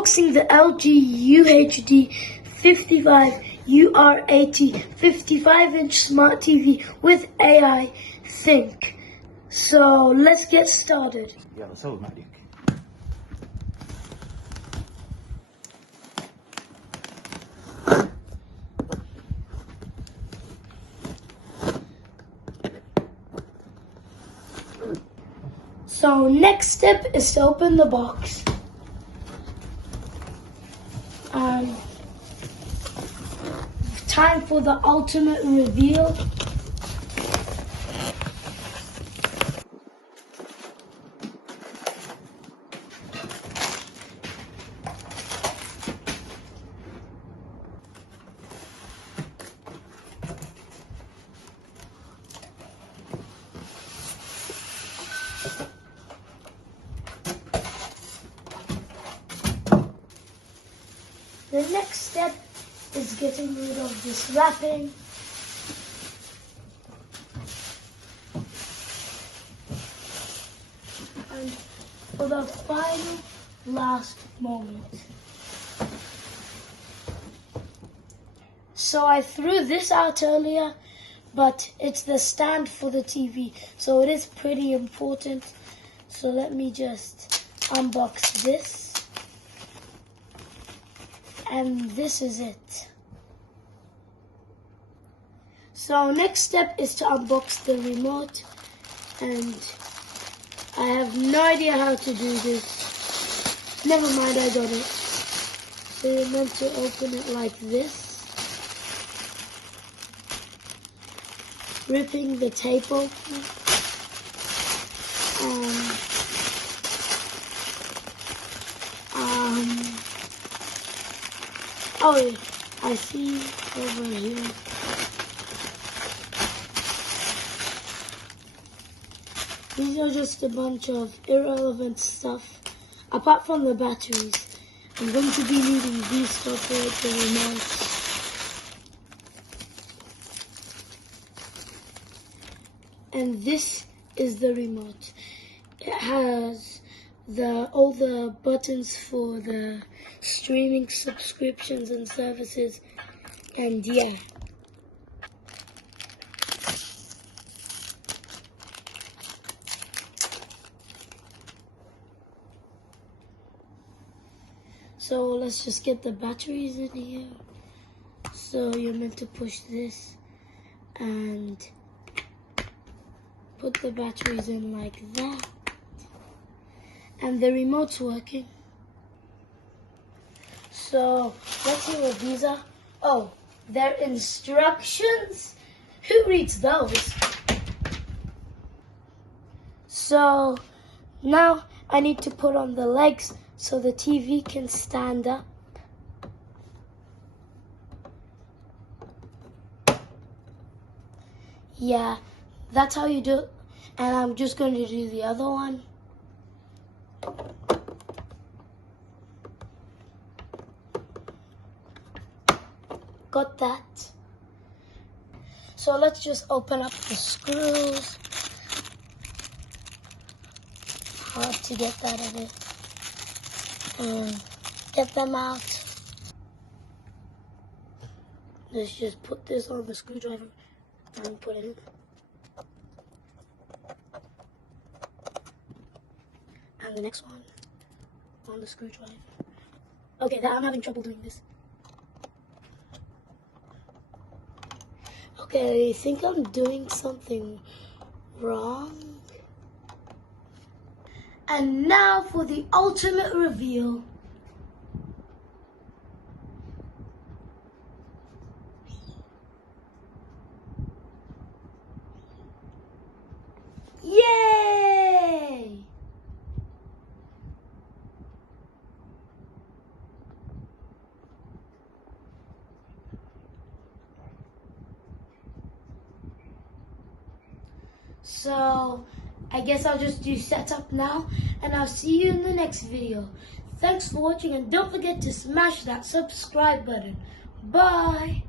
unboxing the LG UHD 55 UR80 55-inch smart TV with AI Think. So let's get started. يلا سوي ما عليك. So next step is to open the box. Time for the ultimate reveal. The next step is getting rid of this wrapping. And for the final last moment. So I threw this out earlier, but it's the stand for the TV, so it is pretty important. So let me just unbox this. And this is it. So next step is to unbox the remote, and I have no idea how to do this. Never mind, I got it. So you're meant to open it like this, ripping the tape open. Oh yeah, I see over here. These are just a bunch of irrelevant stuff, apart from the batteries. I'm going to be needing these stuff for the remote. And this is the remote. It has all the buttons for the streaming subscriptions and services, and yeah. So let's just get the batteries in here. So you're meant to push this and put the batteries in like that. And the remote's working. So let's see what these are. Oh, they're instructions? Who reads those? So now I need to put on the legs so the TV can stand up. Yeah, that's how you do it. And I'm just going to do the other one. Got that. So let's just open up the screws. Hard to get that of it. And get them out. Let's just put this on the screwdriver and put it in. And the next one on the screwdriver. Okay, I'm having trouble doing this. Okay, I think I'm doing something wrong. And now for the ultimate reveal. Yay! So I guess I'll just do setup now, and I'll see you in the next video. Thanks for watching, and don't forget to smash that subscribe button. Bye!